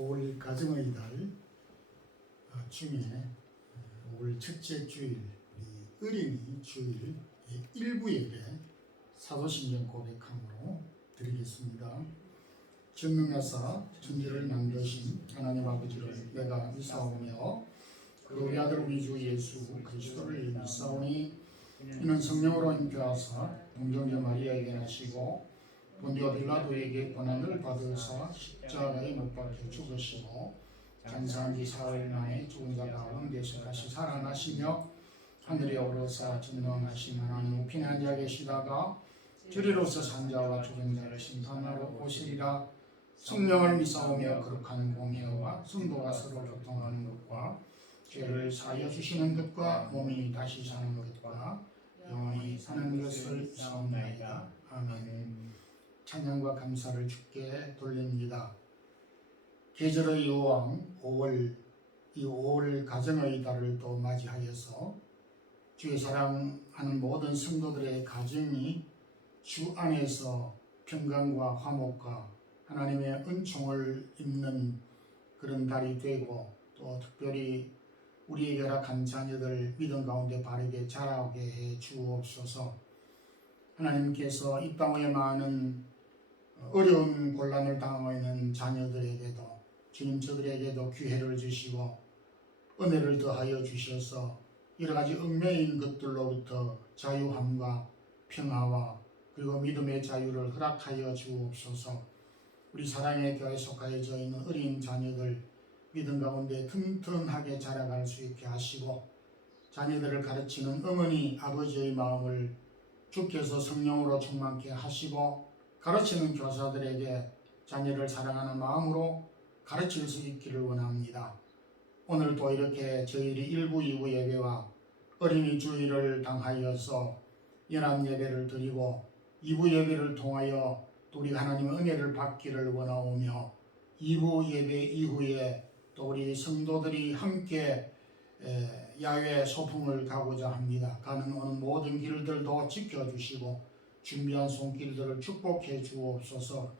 5월 가정의 달 중에 5월 첫째 주일 어린이 주일 일부 예배 사도신경 고백함으로 드리겠습니다. 전능하사 천지를 만드신 하나님 아버지를 내가 믿사오며 그 우리 아들 우리 주 예수 그리스도를 믿사오니 이는 성령으로 잉태하사 동정녀 마리아에게 나시고 본디오 빌라도에게 고난을 받으사 십자가에 못 박혀 죽으시고 장사한 지 사흘 만에 죽은 자 가운데서 다시 살아나시며 하늘에 오르사 전능하신 하나님 우편에 앉아 계시다가 저리로서 산자와 죽은 자를 심판하러 오시리라. 성령을 믿사오며 거룩한 공회와 성도가 서로 교통하는 것과 죄를 사하여 주시는 것과 몸이 다시 사는 것과 영원히 사는 것을 믿사옵나이다. 아멘. 찬양과 감사를 주께 돌립니다. 계절의 여왕 5월 가정의 달을 또 맞이하여서 주의 사랑하는 모든 성도들의 가정이 주 안에서 평강과 화목과 하나님의 은총을 입는 그런 달이 되고 또 특별히 우리에게 허락한 자녀들 믿음 가운데 바르게 자라게 해 주옵소서. 하나님께서 이 땅에 많은 어려운 곤란을 당하고 있는 자녀들에게도 주님 저들에게도 기회를 주시고 은혜를 더하여 주셔서 여러 가지 얽매인 것들로부터 자유함과 평화와 그리고 믿음의 자유를 허락하여 주옵소서. 우리 사랑의 교회에 속하여져 있는 어린 자녀들 믿음 가운데 튼튼하게 자라갈 수 있게 하시고 자녀들을 가르치는 어머니 아버지의 마음을 주께서 성령으로 충만케 하시고 가르치는 교사들에게 자녀를 사랑하는 마음으로 가르칠 수 있기를 원합니다. 오늘도 이렇게 저희들이 1부, 2부 예배와 어린이 주일을 당하여서 연합 예배를 드리고 2부 예배를 통하여 또 우리 하나님의 은혜를 받기를 원하오며 2부 예배 이후에 또 우리 성도들이 함께 야외 소풍을 가고자 합니다. 가는 오는 모든 길들도 지켜주시고 준비한 손길들을 축복해 주옵소서.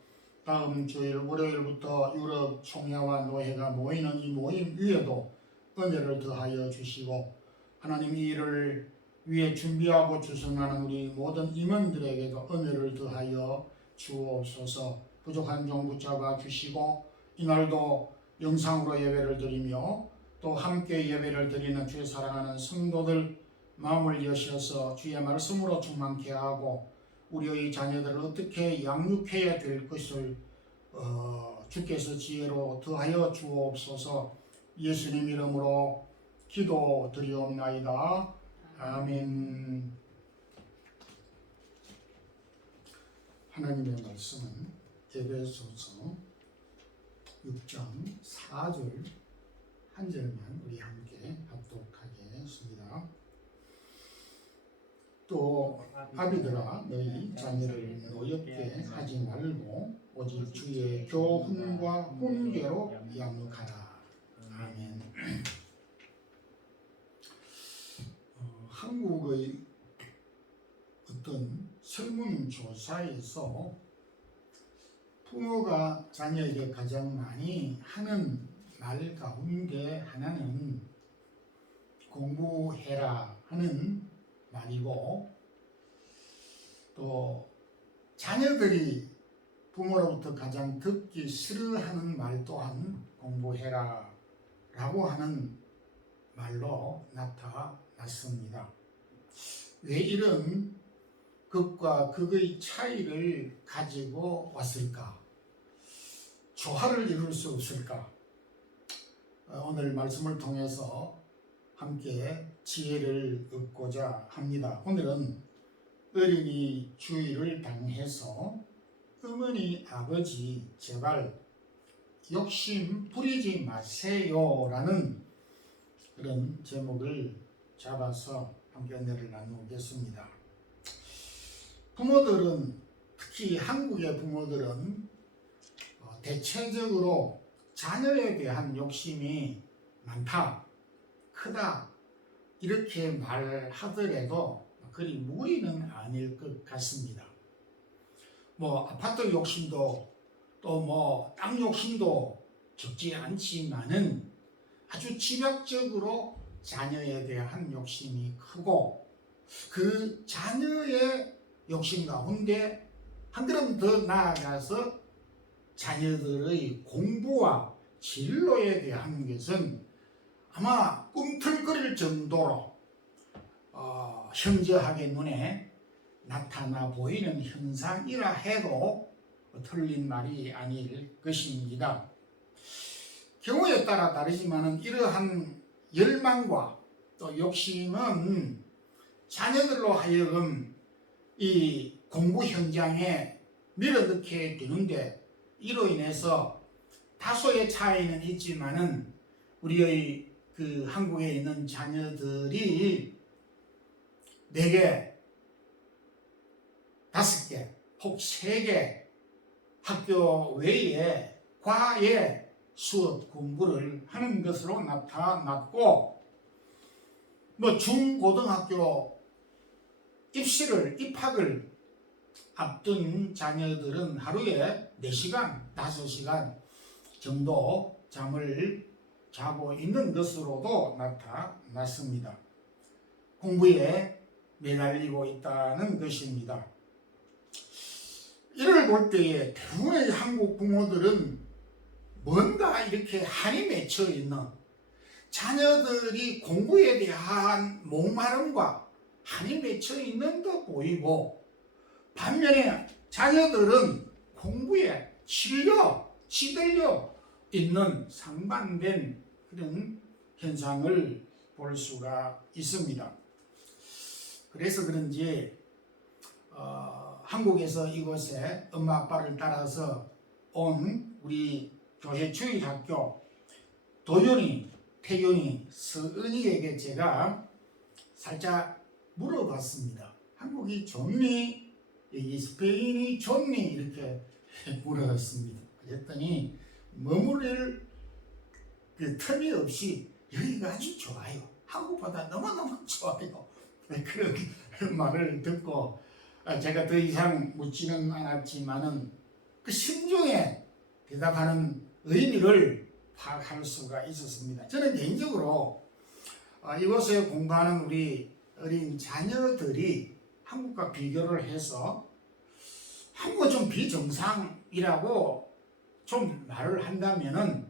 다음 주일 월요일부터 유럽 총회와 노회가 모이는 이 모임 위에도 은혜를 더하여 주시고 하나님 이 일을 위해 준비하고 주선하는 우리 모든 임원들에게도 은혜를 더하여 주옵소서. 부족한 종 붙잡아 주시고 이날도 영상으로 예배를 드리며 또 함께 예배를 드리는 주의 사랑하는 성도들 마음을 여셔서 주의 말씀으로 충만케 하고 우리의 자녀들을 어떻게 양육해야 될 것을 주께서 지혜로 더하여 주옵소서. 예수님 이름으로 기도드리옵나이다. 아멘. 하나님의 말씀은 에베소서 6장 4절 한 절만 우리 함께 합독하겠습니다. 또 아비들아 너희 자녀를 노엽게 하지 말고 오직 주의 교훈과 훈계로 양육하라. 아멘. 한국의 어떤 설문조사에서 부모가 자녀에게 가장 많이 하는 말 가운데 하나는 공부해라 하는 말이고 또 자녀들이 부모로부터 가장 듣기 싫어하는 말 또한 공부해라 라고 하는 말로 나타났습니다. 왜 이런 극과 극의 차이를 가지고 왔을까? 조화를 이룰 수 없을까? 오늘 말씀을 통해서 함께 지혜를 얻고자 합니다. 오늘은 어린이 주일을 당해서 어머니 아버지 제발 욕심 부리지 마세요 라는 그런 제목을 잡아서 함께 은혜를 나누겠습니다. 부모들은 특히 한국의 부모들은 대체적으로 자녀에 대한 욕심이 많다, 크다 이렇게 말하더라도 그리 무리는 아닐 것 같습니다. 뭐 아파트 욕심도 또 뭐 땅 욕심도 적지 않지만은 아주 집약적으로 자녀에 대한 욕심이 크고 그 자녀의 욕심 가운데 한 걸음 더 나아가서 자녀들의 공부와 진로에 대한 것은 아마 꿈틀거릴 정도로 현저하게 눈에 나타나 보이는 현상이라 해도 틀린 말이 아닐 것입니다. 경우에 따라 다르지만 이러한 열망과 또 욕심은 자녀들로 하여금 이 공부 현장에 밀어넣게 되는데 이로 인해서 다소의 차이는 있지만은 우리의 그 한국에 있는 자녀들이 4개, 5개, 혹 3개 학교 외에 과외 수업 공부를 하는 것으로 나타났고 중고등학교 입학을 앞둔 자녀들은 하루에 4시간, 5시간 정도 잠을 자고 있는 것으로도 나타났습니다. 공부에 매달리고 있다는 것입니다. 이를 볼 때에 대부분의 한국 부모들은 뭔가 이렇게 한이 맺혀 있는 자녀들이 공부에 대한 목마름과 한이 맺혀 있는 듯 보이고 반면에 자녀들은 공부에 시들려 있는 상반된 그런 현상을 볼 수가 있습니다. 그래서 그런지 한국에서 이곳에 엄마 아빠를 따라서 온 우리 교회 주일학교 도윤이, 태윤이, 서은이에게 제가 살짝 물어봤습니다. 한국이 좋니? 여기 스페인이 좋니? 이렇게 물어봤습니다. 그랬더니 머무를 그 틈이 없이 여기가 아주 좋아요. 한국보다 너무너무 좋아요. 그런 말을 듣고 제가 더 이상 묻지는 않았지만은 그 심중에 대답하는 의미를 파악할 수가 있었습니다. 저는 개인적으로 이곳에 공부하는 우리 어린 자녀들이 한국과 비교를 해서 한국은 좀 비정상이라고 좀 말을 한다면은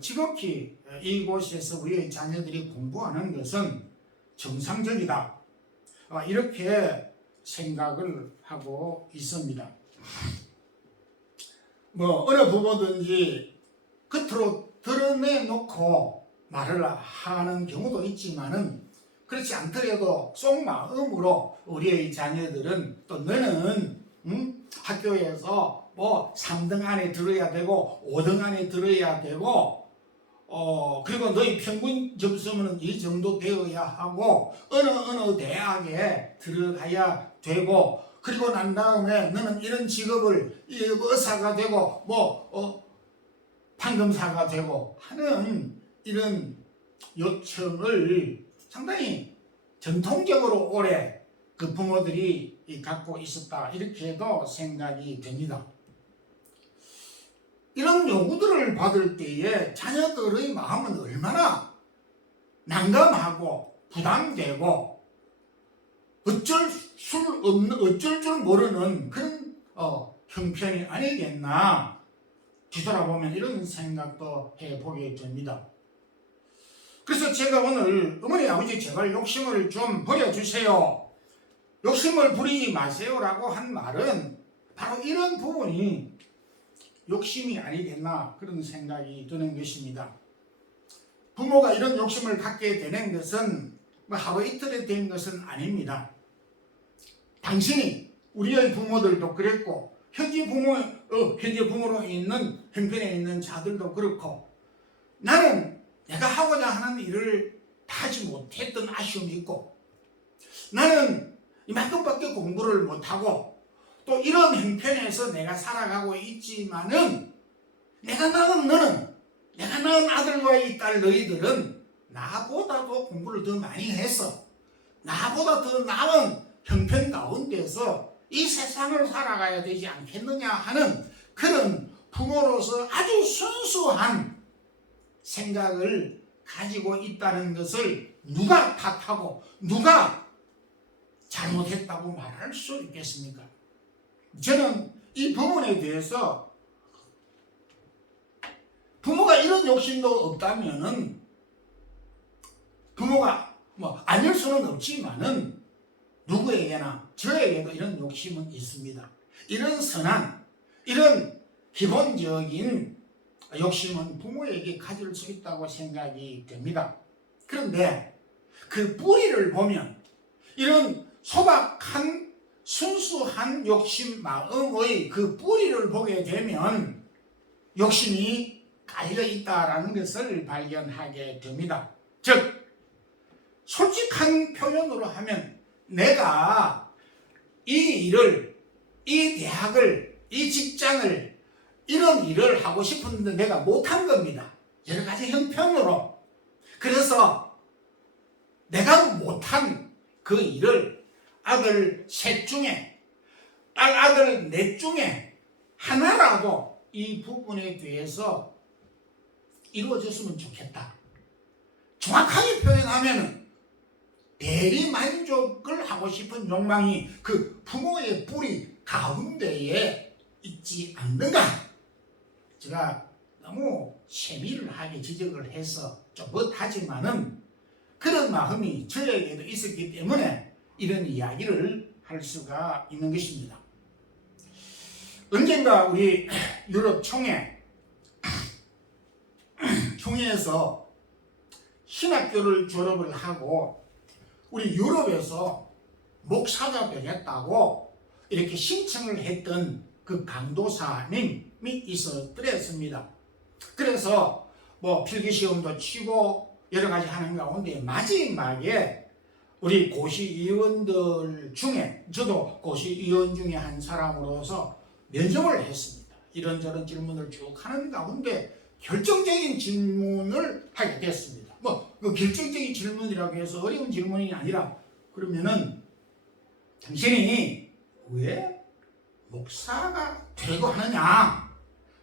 지극히 이곳에서 우리의 자녀들이 공부하는 것은 정상적이다. 이렇게 생각을 하고 있습니다. 어느 부모든지 겉으로 드러내놓고 말을 하는 경우도 있지만은 그렇지 않더라도 속마음으로 우리의 자녀들은 또 너는 학교에서 3등 안에 들어야 되고 5등 안에 들어야 되고 그리고 너희 평균 점수는 이 정도 되어야 하고 어느 대학에 들어가야 되고 그리고 난 다음에 너는 이런 직업을 의사가 되고 판검사가 되고 하는 이런 요청을 상당히 전통적으로 오래 그 부모들이 갖고 있었다 이렇게도 생각이 됩니다. 이런 요구들을 받을 때에 자녀들의 마음은 얼마나 난감하고 부담되고 어쩔 줄 모르는 그런 형편이 아니겠나 뒤돌아보면 이런 생각도 해보게 됩니다. 그래서 제가 오늘 어머니 아버지 제발 욕심을 좀 버려주세요. 욕심을 부리지 마세요라고 한 말은 바로 이런 부분이 욕심이 아니겠나 그런 생각이 드는 것입니다. 부모가 이런 욕심을 갖게 되는 것은 하루 이틀에 된 것은 아닙니다. 당신이 우리의 부모들도 그랬고 현재 부모로 있는 형편에 있는 자들도 그렇고 나는 내가 하고자 하는 일을 다 하지 못했던 아쉬움이 있고 나는 이만큼밖에 공부를 못하고 또 이런 형편에서 내가 살아가고 있지만은 내가 낳은 아들과 이 딸 너희들은 나보다도 공부를 더 많이 해서 나보다 더 나은 형편 가운데서 이 세상을 살아가야 되지 않겠느냐 하는 그런 부모로서 아주 순수한 생각을 가지고 있다는 것을 누가 탓하고 누가 잘못했다고 말할 수 있겠습니까? 저는 이 부분에 대해서 부모가 이런 욕심도 없다면은 부모가 아닐 수는 없지만은 누구에게나 저에게도 이런 욕심은 있습니다. 이런 선한 이런 기본적인 욕심은 부모에게 가질 수 있다고 생각이 됩니다. 그런데 그 뿌리를 보면 이런 소박한 순수한 욕심 마음의 그 뿌리를 보게 되면 욕심이 깔려 있다라는 것을 발견하게 됩니다. 즉 솔직한 표현으로 하면 내가 이 일을, 이 대학을, 이 직장을, 이런 일을 하고 싶었는데 내가 못한 겁니다. 여러 가지 형편으로. 그래서 내가 못한 그 일을 아들 셋 중에, 아들 넷 중에 하나라도 이 부분에 대해서 이루어졌으면 좋겠다. 정확하게 표현하면 대리만족을 하고 싶은 욕망이 그 부모의 뿌리 가운데에 있지 않는가? 제가 너무 세밀하게 지적을 해서 좀 못하지만은 그런 마음이 저에게도 있었기 때문에 이런 이야기를 할 수가 있는 것입니다. 언젠가 우리 유럽 총회에서 신학교를 졸업을 하고 우리 유럽에서 목사가 되겠다고 이렇게 신청을 했던 그 강도사님이 있었더랬습니다. 그래서 필기시험도 치고 여러 가지 하는 가운데 마지막에 우리 고시위원들 중에 저도 고시위원 중에 한 사람으로서 면접을 했습니다. 이런저런 질문을 쭉 하는 가운데 결정적인 질문을 하게 됐습니다. 그 결정적인 질문이라고 해서 어려운 질문이 아니라 그러면은 당신이 왜 목사가 되려고 하느냐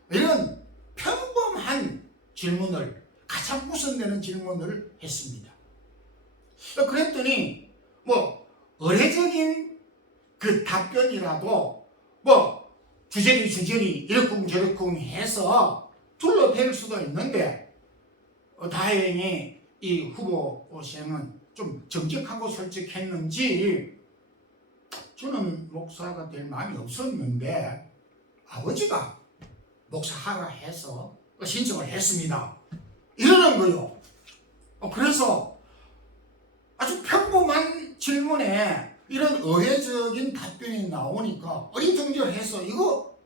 이런 평범한 질문을 가장 우선되는 질문을 했습니다. 그랬더니 의례적인 그 답변이라도 주저리 이러쿵저러쿵 해서 둘러댈 수도 있는데 다행히 이 후보생은 좀 정직하고 솔직했는지 저는 목사가 될 마음이 없었는데 아버지가 목사하라 해서 신청을 했습니다. 이러는 거요. 그래서 아주 평범한 질문에 이런 의례적인 답변이 나오니까 어리둥절해서 이거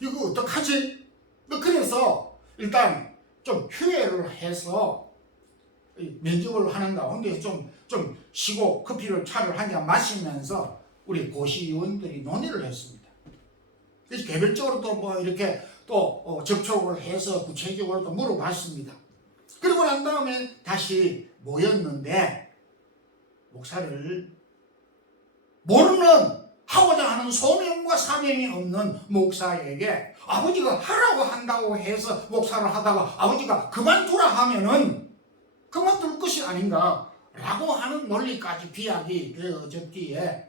어떡하지? 그래서 일단 좀 휴회를 해서 면접을 하는 가운데 좀 쉬고 차를 한 잔 마시면서 우리 고시위원들이 논의를 했습니다. 그래서 개별적으로 또 이렇게 또 접촉을 해서 구체적으로 또 물어봤습니다. 그리고 난 다음에 다시 모였는데 목사를 모르는 하고자 하는 소명과 사명이 없는 목사에게 아버지가 하라고 한다고 해서 목사를 하다가 아버지가 그만두라 하면은 그만둘 것이 아닌가 라고 하는 논리까지 비약이 되어졌기에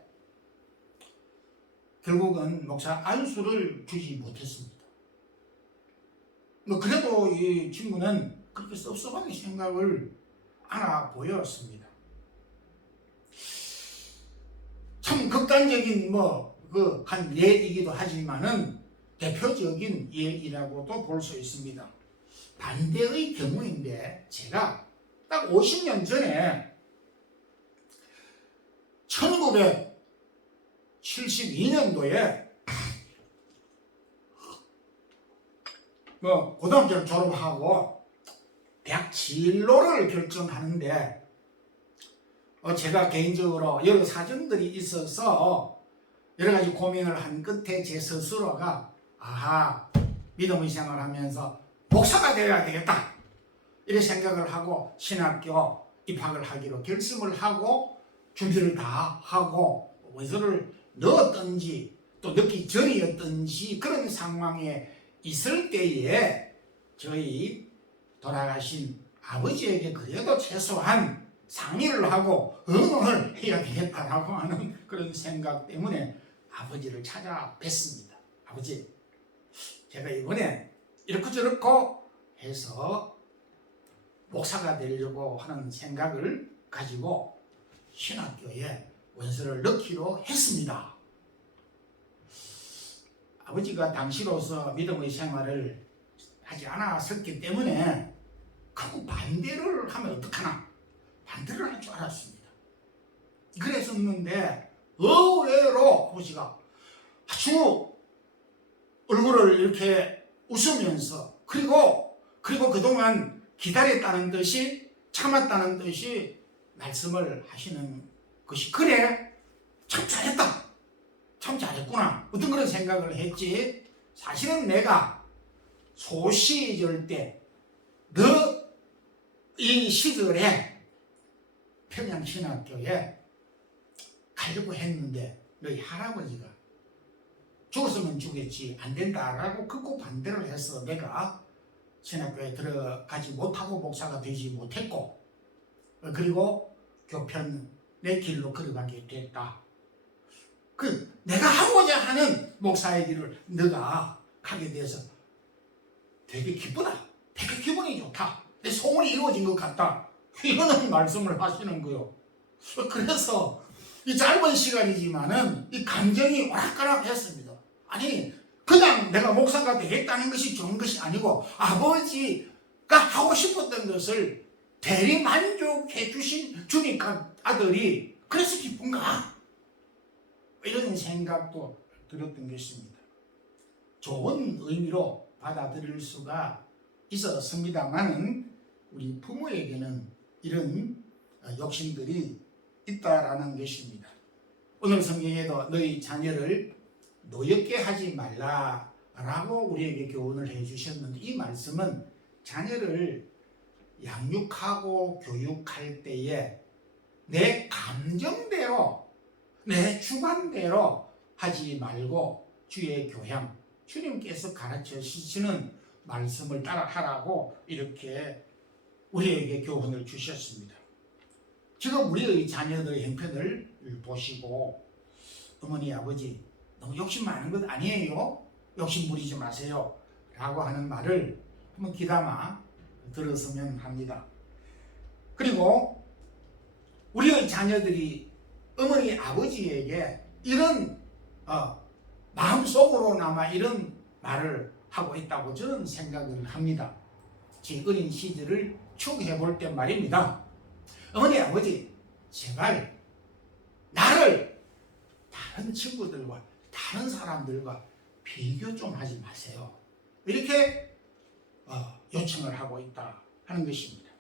결국은 목사 안수를 주지 못했습니다. 그래도 이 친구는 그렇게 섭섭하게 생각을 하나 보였습니다. 참 극단적인 한 예이기도 하지만은 대표적인 예이라고도 볼 수 있습니다. 반대의 경우인데 제가 딱 50년 전에 1972년도에 고등학교를 졸업하고 대학 진로를 결정하는데 제가 개인적으로 여러 사정들이 있어서 여러 가지 고민을 한 끝에 제 스스로가 믿음의 생활을 하면서 목사가 되어야 되겠다 이렇게 생각을 하고 신학교 입학을 하기로 결심을 하고 준비를 다 하고 원서를 넣었던지 또 넣기 전이었던지 그런 상황에 있을 때에 저희 돌아가신 아버지에게 그래도 최소한 상의를 하고 의논을 해야 되겠다라고 하는 그런 생각 때문에 아버지를 찾아뵀습니다. 아버지, 제가 이번에 이렇고 저렇고 해서 목사가 되려고 하는 생각을 가지고 신학교에 원서를 넣기로 했습니다. 아버지가 당시로서 믿음의 생활을 하지 않았었기 때문에 큰 반대를 하면 어떡하나 반대를 할 줄 알았습니다. 그랬었는데 의외로 아버지가 아주 얼굴을 이렇게 웃으면서 그리고 그동안 기다렸다는 듯이 참았다는 듯이 말씀을 하시는 것이 그래 참 잘했다, 참 잘했구나, 어떤 그런 생각을 했지. 사실은 내가 소시절 때 너 이 시절에 평양신학교에 가려고 했는데 너희 할아버지가 죽었으면 죽겠지 안 된다라고 극구 반대를 해서 내가 신학교에 들어가지 못하고 목사가 되지 못했고 그리고 교편 내 길로 걸어가게 됐다. 내가 하고자 하는 목사의 길을 너가 가게 돼서 되게 기쁘다, 되게 기분이 좋다, 내 소원이 이루어진 것 같다, 이런 말씀을 하시는 거요. 그래서 이 짧은 시간이지만은 이 감정이 오락가락했습니다. 아니 그냥 내가 목사가 되겠다는 것이 좋은 것이 아니고 아버지가 하고 싶었던 것을 대리 만족해 주니까 아들이 그래서 기쁜가? 이런 생각도 들었던 것입니다. 좋은 의미로 받아들일 수가 있었습니다만은 우리 부모에게는 이런 욕심들이 있다라는 것입니다. 오늘 성경에도 너희 자녀를 노엽게 하지 말라라고 우리에게 교훈을 해주셨는데 이 말씀은 자녀를 양육하고 교육할 때에 내 감정대로 내 주관대로 하지 말고 주의 교양, 주님께서 가르쳐 주시는 말씀을 따라하라고 이렇게 우리에게 교훈을 주셨습니다. 지금 우리의 자녀들의 형편을 보시고 어머니 아버지 너무 욕심 많은 것 아니에요? 욕심 부리지 마세요 라고 하는 말을 한번 귀담아 들었으면 합니다. 그리고 우리의 자녀들이 어머니 아버지에게 이런 마음속으로나마 이런 말을 하고 있다고 저는 생각을 합니다. 제 어린 시절을 추억해 볼 때 말입니다. 어머니 아버지 제발 나를 다른 친구들과 다른 사람들과 비교 좀 하지 마세요. 이렇게 요청을 하고 있다 하는 것입니다.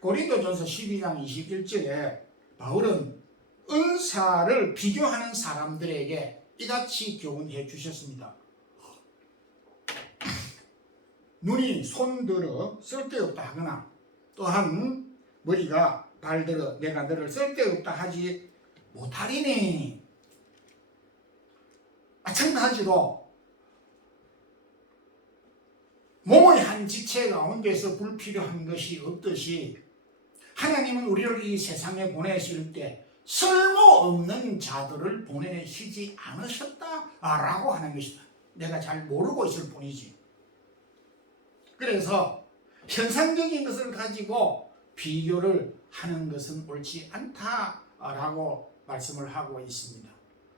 고린도전서 12장 21절에 바울은 은사를 비교하는 사람들에게 이같이 교훈해 주셨습니다. 눈이 손들어 쓸데없다 하거나 또한 머리가 발들어 내가 너를 쓸데없다 하지 못하리니 마찬가지로 몸의 한 지체 가운데서 불필요한 것이 없듯이 하나님은 우리를 이 세상에 보내실 때 쓸모없는 자들을 보내시지 않으셨다라고 하는 것이다. 내가 잘 모르고 있을 뿐이지. 그래서 현상적인 것을 가지고 비교를 하는 것은 옳지 않다라고 말씀을 하고 있습니다.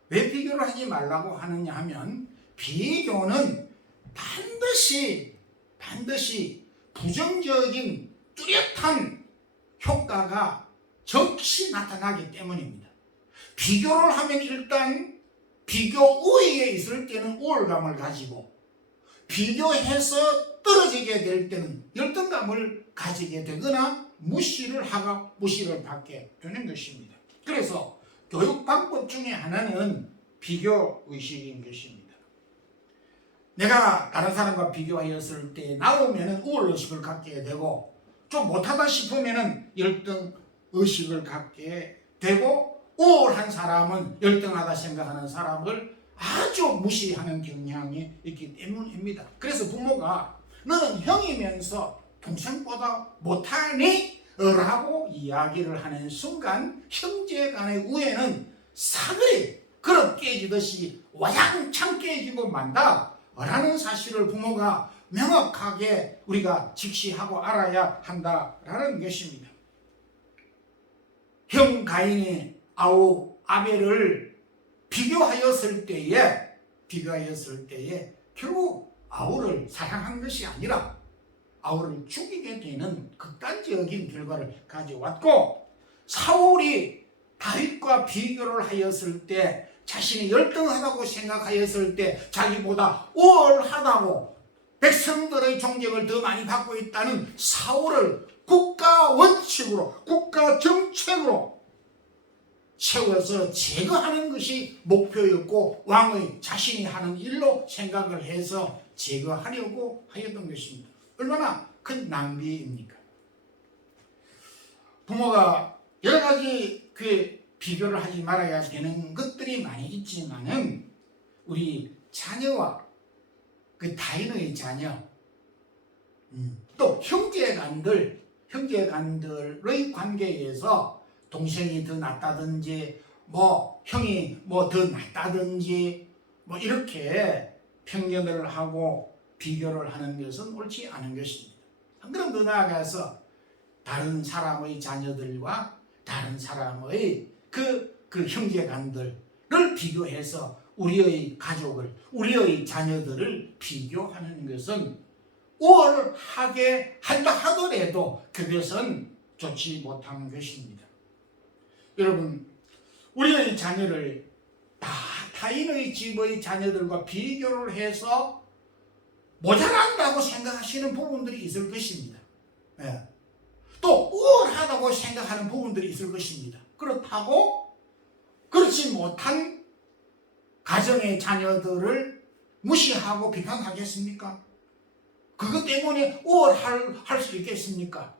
왜 비교를 하지 말라고 하느냐 하면 비교는 반드시 부정적인 뚜렷한 효과가 즉시 나타나기 때문입니다. 비교를 하면 일단 비교 우위에 있을 때는 우월감을 가지고 비교해서 떨어지게 될 때는 열등감을 가지게 되거나 무시를 받게 되는 것입니다. 그래서 교육 방법 중에 하나는 비교 의식인 것입니다. 내가 다른 사람과 비교하였을 때 나오면 우월 의식을 갖게 되고 좀 못하다 싶으면 열등 의식을 갖게 되고 우월한 사람은 열등하다 생각하는 사람을 아주 무시하는 경향이 있기 때문입니다. 그래서 부모가 너는 형이면서 동생보다 못하니? 라고 이야기를 하는 순간 형제 간의 우애는 사그리 그릇 깨지듯이 와장창 깨지고 만다 라는 사실을 부모가 명확하게 우리가 직시하고 알아야 한다라는 것입니다. 형 가인이 아벨을 비교하였을 때에 결국 아우를 사랑한 것이 아니라 아우를 죽이게 되는 극단적인 결과를 가져왔고, 사울이 다윗과 비교를 하였을 때 자신이 열등하다고 생각하였을 때 자기보다 우월하다고 백성들의 존경을 더 많이 받고 있다는 사울을 국가 원칙으로 국가 정책으로 세워서 제거하는 것이 목표였고 왕의 자신이 하는 일로 생각을 해서 제거하려고 하였던 것입니다. 얼마나 큰 낭비입니까? 부모가 여러 가지 비교를 하지 말아야 되는 것들이 많이 있지만은 우리 자녀와 다인의 자녀, 또 형제간들의 관계에서 동생이 더 낫다든지 형이 더 낫다든지 이렇게 편견을 하고 비교를 하는 것은 옳지 않은 것입니다. 한 걸음 더 나아가서 다른 사람의 자녀들과 다른 사람의 그 형제간들을 비교해서 우리의 가족을, 우리의 자녀들을 비교하는 것은 우월하게 한다 하더라도 그것은 좋지 못한 것입니다. 여러분, 우리의 자녀를 타인의 집의 자녀들과 비교를 해서 모자란다고 생각하시는 부분들이 있을 것입니다. 또 우월하다고 생각하는 부분들이 있을 것입니다. 그렇다고 그렇지 못한 가정의 자녀들을 무시하고 비판하겠습니까? 그것 때문에 우월할 수 있겠습니까?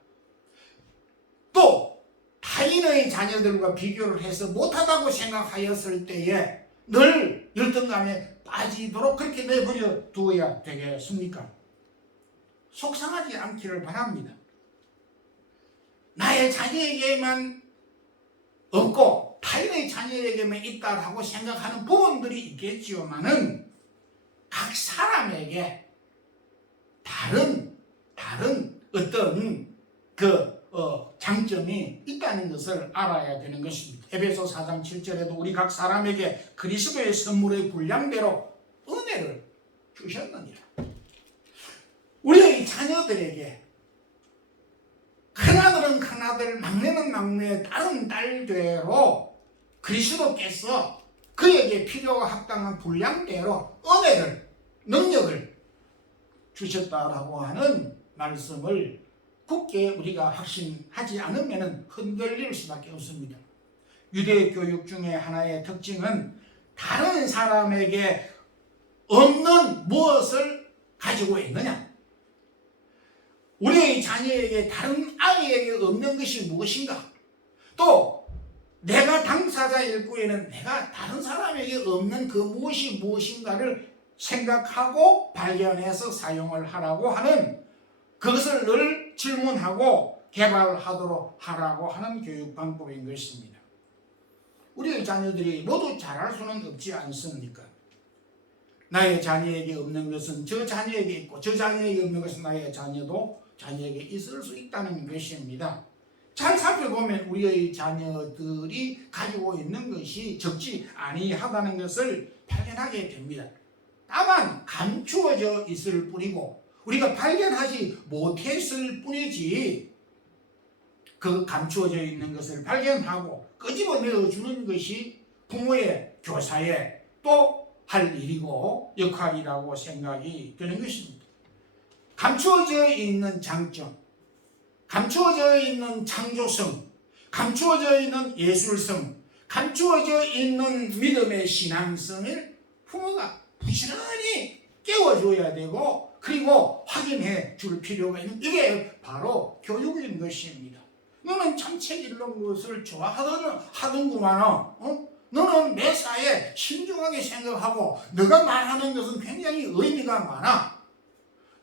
또 타인의 자녀들과 비교를 해서 못하다고 생각하였을 때에 늘 열등감에 빠지도록 그렇게 내버려 두어야 되겠습니까? 속상하지 않기를 바랍니다. 나의 자녀에게만 없고 타인의 자녀에게만 있다라고 생각하는 부분들이 있겠지만은 각 사람에게 다른 어떤 장점이 있다는 것을 알아야 되는 것입니다. 에베소 4장 7절에도 우리 각 사람에게 그리스도의 선물의 분량대로 은혜를 주셨느니라. 우리의 자녀들에게 큰아들은 큰아들, 막내는 막내, 딸은 딸대로 그리스도께서 그에게 필요와 합당한 분량대로 은혜를, 능력을 주셨다라고 하는 말씀을 굳게 우리가 확신하지 않으면 흔들릴 수밖에 없습니다. 유대 교육 중에 하나의 특징은 다른 사람에게 없는 무엇을 가지고 있느냐. 우리의 자녀에게 다른 아이에게 없는 것이 무엇인가? 또 내가 당사자일 때에는 내가 다른 사람에게 없는 그 무엇인가를 생각하고 발견해서 사용을 하라고 하는, 그것을 늘 질문하고 개발하도록 하라고 하는 교육 방법인 것입니다. 우리의 자녀들이 모두 잘할 수는 없지 않습니까? 나의 자녀에게 없는 것은 저 자녀에게 있고 저 자녀에게 없는 것은 나의 자녀에게 있을 수 있다는 것입니다. 잘 살펴보면 우리의 자녀들이 가지고 있는 것이 적지 아니하다는 것을 발견하게 됩니다. 다만 감추어져 있을 뿐이고 우리가 발견하지 못했을 뿐이지, 그 감추어져 있는 것을 발견하고 끄집어내어주는 것이 부모의, 교사의 또 할 일이고 역할이라고 생각이 되는 것입니다. 감추어져 있는 장점, 감추어져 있는 창조성, 감추어져 있는 예술성, 감추어져 있는 믿음의 신앙성을 부모가 부지런히 깨워줘야 되고 그리고 확인해 줄 필요가 있는, 이게 바로 교육인 것입니다. 너는 참 책 읽는 것을 좋아하더구만. 너는 매사에 신중하게 생각하고 너가 말하는 것은 굉장히 의미가 많아.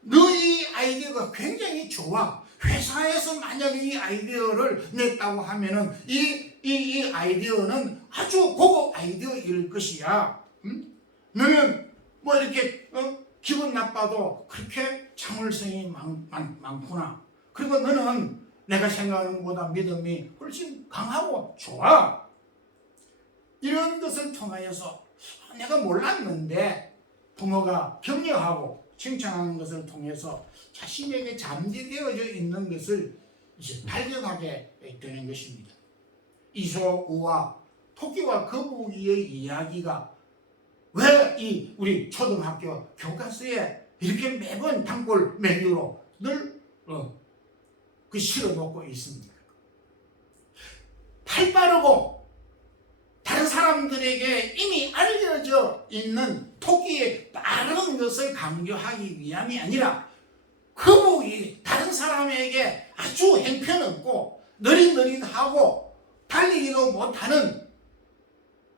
너의 아이디어가 굉장히 좋아. 회사에서 만약에 이 아이디어를 냈다고 하면은 이 아이디어는 아주 고급 아이디어일 것이야. 응? 너는 뭐 이렇게 기분 나빠도 그렇게 참을성이 많구나. 그리고 너는 내가 생각하는 것보다 믿음이 훨씬 강하고 좋아. 이런 것을 통하여서 내가 몰랐는데 부모가 격려하고 칭찬하는 것을 통해서 자신에게 잠재되어져 있는 것을 이제 발견하게 되는 것입니다. 이소우와 토끼와 거북이의 이야기가 왜 우리 초등학교 교과서에 이렇게 매번 단골 메뉴로 늘 실어놓고 있습니다. 팔 빠르고 다른 사람들에게 이미 알려져 있는 토끼의 빠른 것을 강조하기 위함이 아니라 거북이 다른 사람에게 아주 형편없고 느릿느릿하고 달리기도 못하는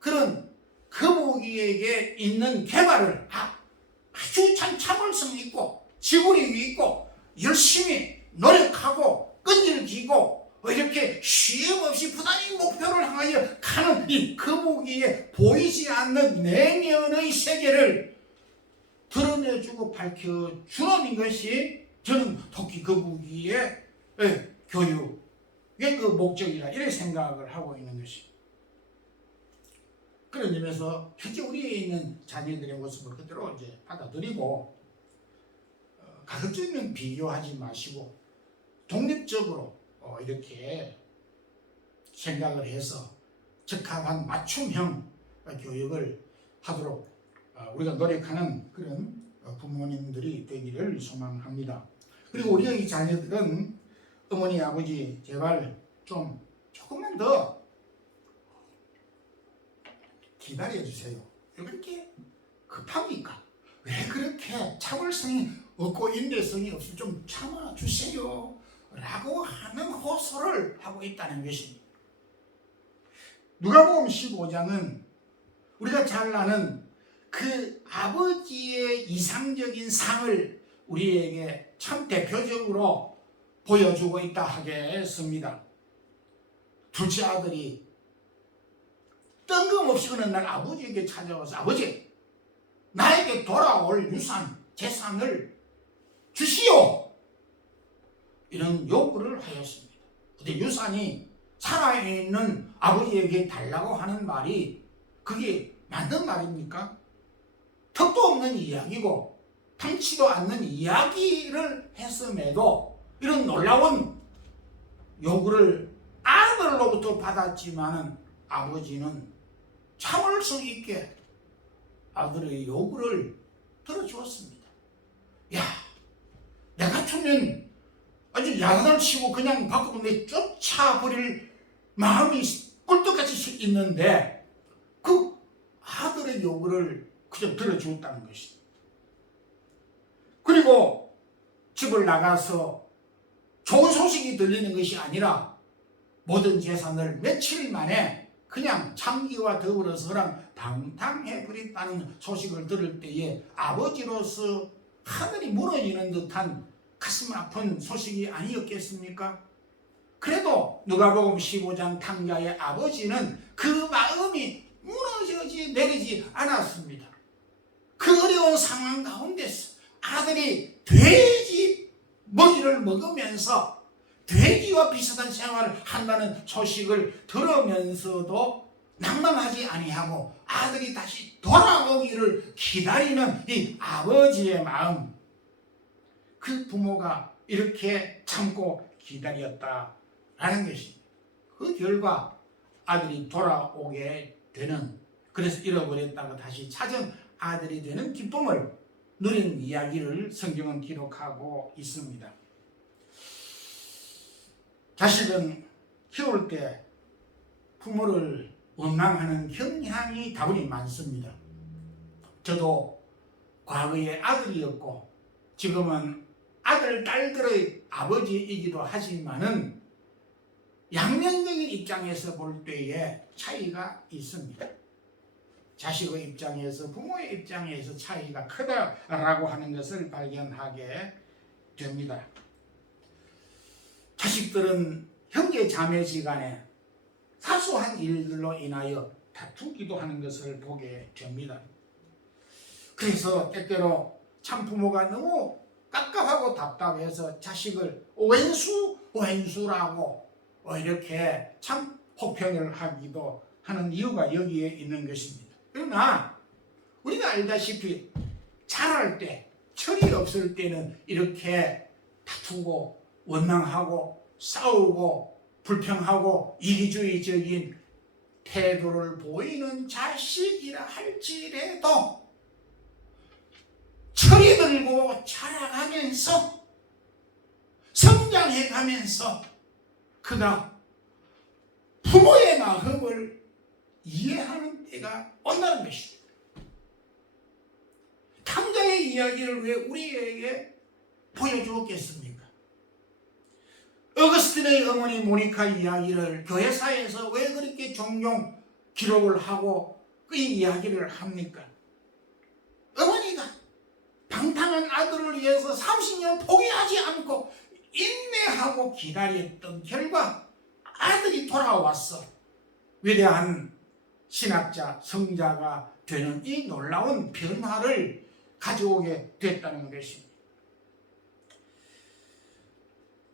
그런 거북이에게 있는 개발을 아주 참 참을성 있고 지구력이 있고 열심히 노력하고 끈질기고 이렇게 쉼 없이 부단히 목표를 향하여 가는 이 거북이의 보이지 않는 내면의 세계를 드러내주고 밝혀주는 것이 저는 토끼 거북이의 교육의 그 목적이라 이렇게 생각을 하고 있는 것입니다. 그런 점에서 현재 우리에 있는 자녀들의 모습을 그대로 이제 받아들이고 가급적이면 비교하지 마시고 독립적으로 이렇게 생각을 해서 적합한 맞춤형 교육을 하도록 우리가 노력하는 그런 부모님들이 되기를 소망합니다. 그리고 우리의 자녀들은 어머니 아버지 제발 좀 조금만 더 기다려주세요. 왜 그렇게 급합니까? 왜 그렇게 참을성이 없고 인내성이 없이 좀 참아주세요 라고 하는 호소를 하고 있다는 것입니다. 누가복음 15장은 우리가 잘 아는 그 아버지의 이상적인 상을 우리에게 참 대표적으로 보여주고 있다 하겠습니다. 둘째 아들이 뜬금없이 어느 날 아버지에게 찾아와서 아버지 나에게 돌아올 유산 재산을 주시오 이런 요구를 하였습니다. 근데 유산이 살아있는 아버지에게 달라고 하는 말이 그게 맞는 말입니까? 턱도 없는 이야기고 탐치도 않는 이야기를 했음에도 이런 놀라운 요구를 아들로부터 받았지만은 아버지는 참을성 있게 아들의 요구를 들어주었습니다. 야, 내 같으면 아주 야단을 치고 그냥 밖으로 쫓아버릴 마음이 꿀떡같이 있는데 그 아들의 요구를 그저 들어주었다는 것입니다. 그리고 집을 나가서 좋은 소식이 들리는 것이 아니라 모든 재산을 며칠 만에 그냥 창기와 더불어서랑 방탕해버렸다는 소식을 들을 때에 아버지로서 하늘이 무너지는 듯한 가슴 아픈 소식이 아니었겠습니까? 그래도 누가복음 15장 탕자의 아버지는 그 마음이 무너지지 내리지 않았습니다. 그 어려운 상황 가운데서 아들이 돼지 먹이를 먹으면서 돼지와 비슷한 생활을 한다는 소식을 들으면서도 낭망하지 아니하고 아들이 다시 돌아오기를 기다리는 이 아버지의 마음, 그 부모가 이렇게 참고 기다렸다라는 것입니다. 그 결과 아들이 돌아오게 되는, 그래서 잃어버렸다가 다시 찾은 아들이 되는 기쁨을 누린 이야기를 성경은 기록하고 있습니다. 자식은 키울 때 부모를 원망하는 경향이 다분히 많습니다. 저도 과거에 아들이었고 지금은 아들, 딸들의 아버지이기도 하지만은 양면적인 입장에서 볼 때에 차이가 있습니다. 자식의 입장에서 부모의 입장에서 차이가 크다라고 하는 것을 발견하게 됩니다. 자식들은 형제 자매지간에 사소한 일들로 인하여 다투기도 하는 것을 보게 됩니다. 그래서 때때로 참 부모가 너무 깝깝하고 답답해서 자식을 왼수라고 이렇게 참 혹평을 하기도 하는 이유가 여기에 있는 것입니다. 그러나 우리가 알다시피 자랄 때, 철이 없을 때는 이렇게 다투고 원망하고 싸우고 불평하고 이기주의적인 태도를 보이는 자식이라 할지라도 철이 들고 자라가면서 성장해가면서 그가 부모의 마음을 이해하는 때가 온다는 것입니다. 탐정의 이야기를 왜 우리에게 보여주었겠습니까? 어거스틴의 어머니 모니카 이야기를 교회사에서 왜 그렇게 종종 기록을 하고 그 이야기를 합니까? 어머니가 방탕한 아들을 위해서 30년 포기하지 않고 인내하고 기다렸던 결과 아들이 돌아왔어 위대한 신학자, 성자가 되는 이 놀라운 변화를 가져오게 됐다는 것입니다.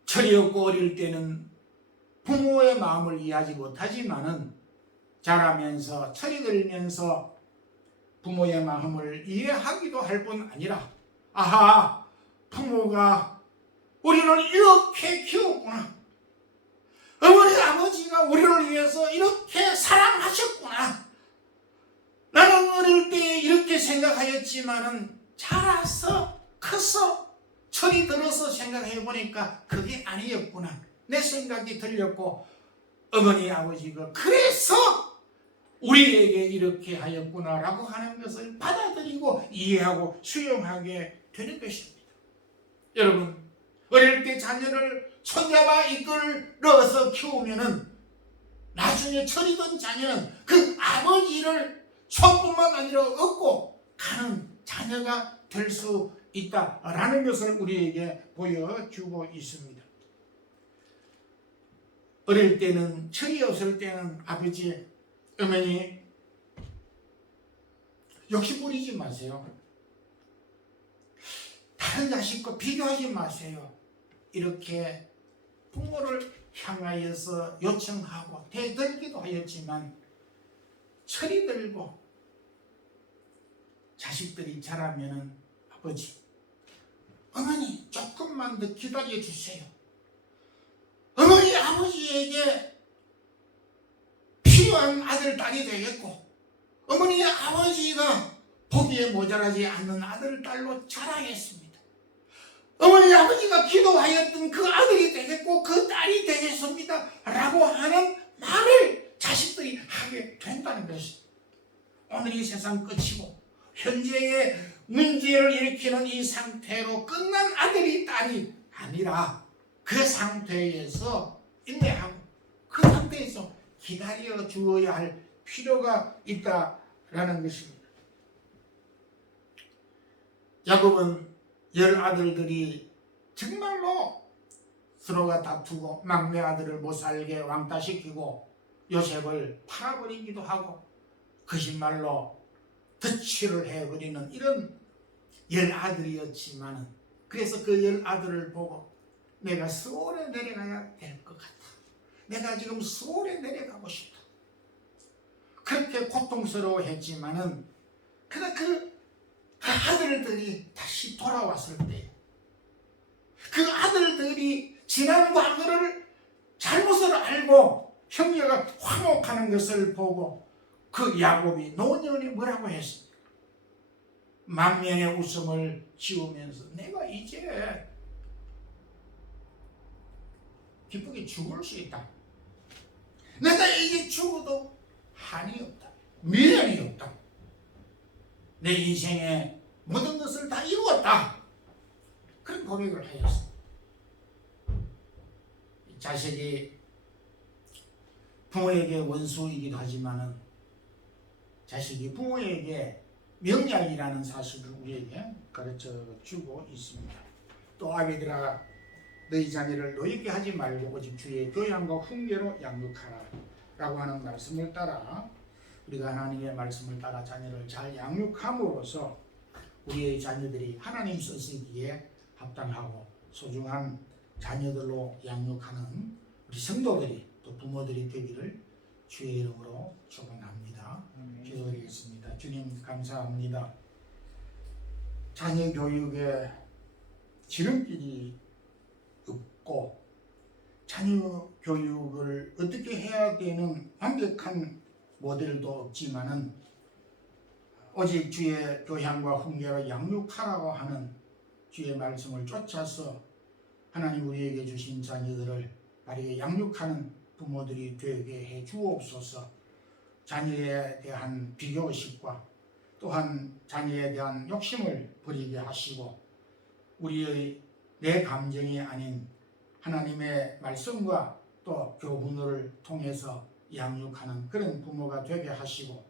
철이 없고 어릴 때는 부모의 마음을 이해하지 못하지만은 자라면서 철이 들면서 부모의 마음을 이해하기도 할 뿐 아니라 아하, 부모가 우리를 이렇게 키웠구나. 어머니 아버지가 우리를 위해서 이렇게 사랑하셨구나. 나는 어릴 때 이렇게 생각하였지만은 자라서 커서 철이 들어서 생각해 보니까 그게 아니었구나. 내 생각이 들렸고 어머니 아버지가 그래서 우리에게 이렇게 하였구나라고 하는 것을 받아들이고 이해하고 수용하게 되는 것입니다. 여러분, 어릴 때 자녀를 손잡아 이끌어서 키우면은 나중에 철이 든 자녀는 그 아버지를 손뿐만 아니라 얻고 가는 자녀가 될 수 있다라는 것을 우리에게 보여주고 있습니다. 어릴 때는 철이 없을 때는 아버지, 어머니 욕심 부리지 마세요. 다른 자식과 비교하지 마세요. 이렇게 부모를 향하여서 요청하고 대들기도 하였지만 철이 들고 자식들이 자라면은 아버지, 어머니 조금만 더 기다려 주세요. 어머니 아버지에게 필요한 아들 딸이 되겠고 어머니 아버지가 보기에 모자라지 않는 아들 딸로 자라겠습니다. 어머니 아버지가 기도하였던 그 아들이 되겠고 그 딸이 되겠습니다 라고 하는 말을 자식들이 하게 된다는 것입니다. 오늘이 세상 끝이고 현재의 문제를 일으키는 이 상태로 끝난 아들이 딸이 아니라 그 상태에서 인내하고 그 상태에서 기다려 주어야 할 필요가 있다라는 것입니다. 야곱은 10아들들이 정말로 서로가 다투고 막내 아들을 못 살게 왕따시키고 요셉을 팔아버리기도 하고 거짓말로 덧치를 해버리는 이런 10아들이었지만 그래서 그 10아들을 보고 내가 서울에 내려가야 될 것 같아. 내가 지금 서울에 내려가고 싶다. 그렇게 고통스러워했지만은 그러나 그 아들들이 다시 돌아왔을 때 그 아들들이 지난 과거를 잘못을 알고 형제가 화목하는 것을 보고 그 야곱이 노년에 뭐라고 했습니까? 만면의 웃음을 지으면서 내가 이제 기쁘게 죽을 수 있다. 내가 이제 죽어도 한이 없다. 미련이 없다. 내 인생의 모든 것을 다 이루었다. 그런 고백을 하였습니다. 자식이 부모에게 원수이기도 하지만은 자식이 부모에게 명약이라는 사실을 우리에게 가르쳐 주고 있습니다. 또 아비들아 너희 자녀를 노엽게 하지 말고 오직 주의 교양과 훈계로 양육하라 라고 하는 말씀을 따라 우리가 하나님의 말씀을 따라 자녀를 잘 양육함으로써 우리의 자녀들이 하나님 쓰시기에 합당하고 소중한 자녀들로 양육하는 우리 성도들이 또 부모들이 되기를 주의 이름으로 축원합니다. 기도드리겠습니다. 주님 감사합니다. 자녀 교육에 지름길이 없고 자녀 교육을 어떻게 해야 되는 완벽한 모델도 없지만은 오직 주의 교양과 훈계로 양육하라고 하는 주의 말씀을 쫓아서 하나님 우리에게 주신 자녀들을 바르게 양육하는 부모들이 되게 해 주옵소서. 자녀에 대한 비교의식과 또한 자녀에 대한 욕심을 버리게 하시고 우리의 내 감정이 아닌 하나님의 말씀과 또 교훈을 통해서 양육하는 그런 부모가 되게 하시고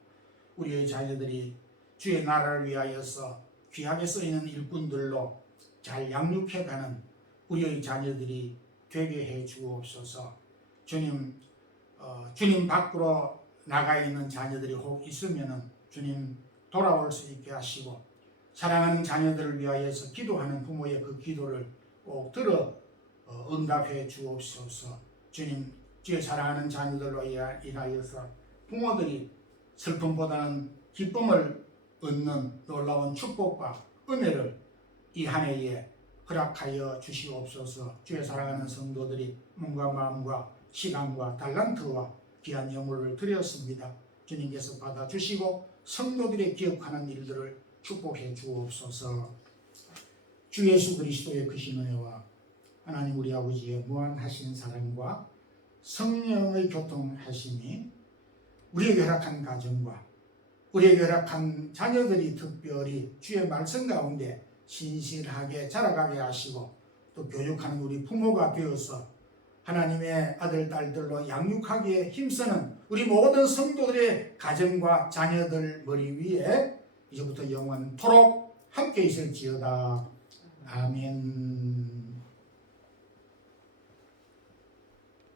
우리의 자녀들이 주의 나라를 위하여서 귀하게 쓰이는 일꾼들로 잘 양육해가는 우리의 자녀들이 되게 해 주옵소서. 주님, 주님 밖으로 나가 있는 자녀들이 혹 있으면은 주님 돌아올 수 있게 하시고 사랑하는 자녀들을 위하여서 기도하는 부모의 그 기도를 꼭 들어 응답해 주옵소서. 주님, 주의 사랑하는 자녀들로 인하여서 부모들이 슬픔보다는 기쁨을 얻는 놀라운 축복과 은혜를 이 한 해에 허락하여 주시옵소서. 주의 사랑하는 성도들이 몸과 마음과 시간과 달란트와 귀한 예물을 드렸습니다. 주님께서 받아주시고 성도들의 기억하는 일들을 축복해 주옵소서. 주 예수 그리스도의 크신 은혜와 하나님 우리 아버지의 무한하신 사랑과 성령의 교통하심이 우리에게 허락한 가정과 우리에게 허락한 자녀들이 특별히 주의 말씀 가운데 신실하게 자라가게 하시고 또 교육하는 우리 부모가 되어서 하나님의 아들 딸들로 양육하기에 힘쓰는 우리 모든 성도들의 가정과 자녀들 머리 위에 이제부터 영원토록 함께 있을지어다. 아멘.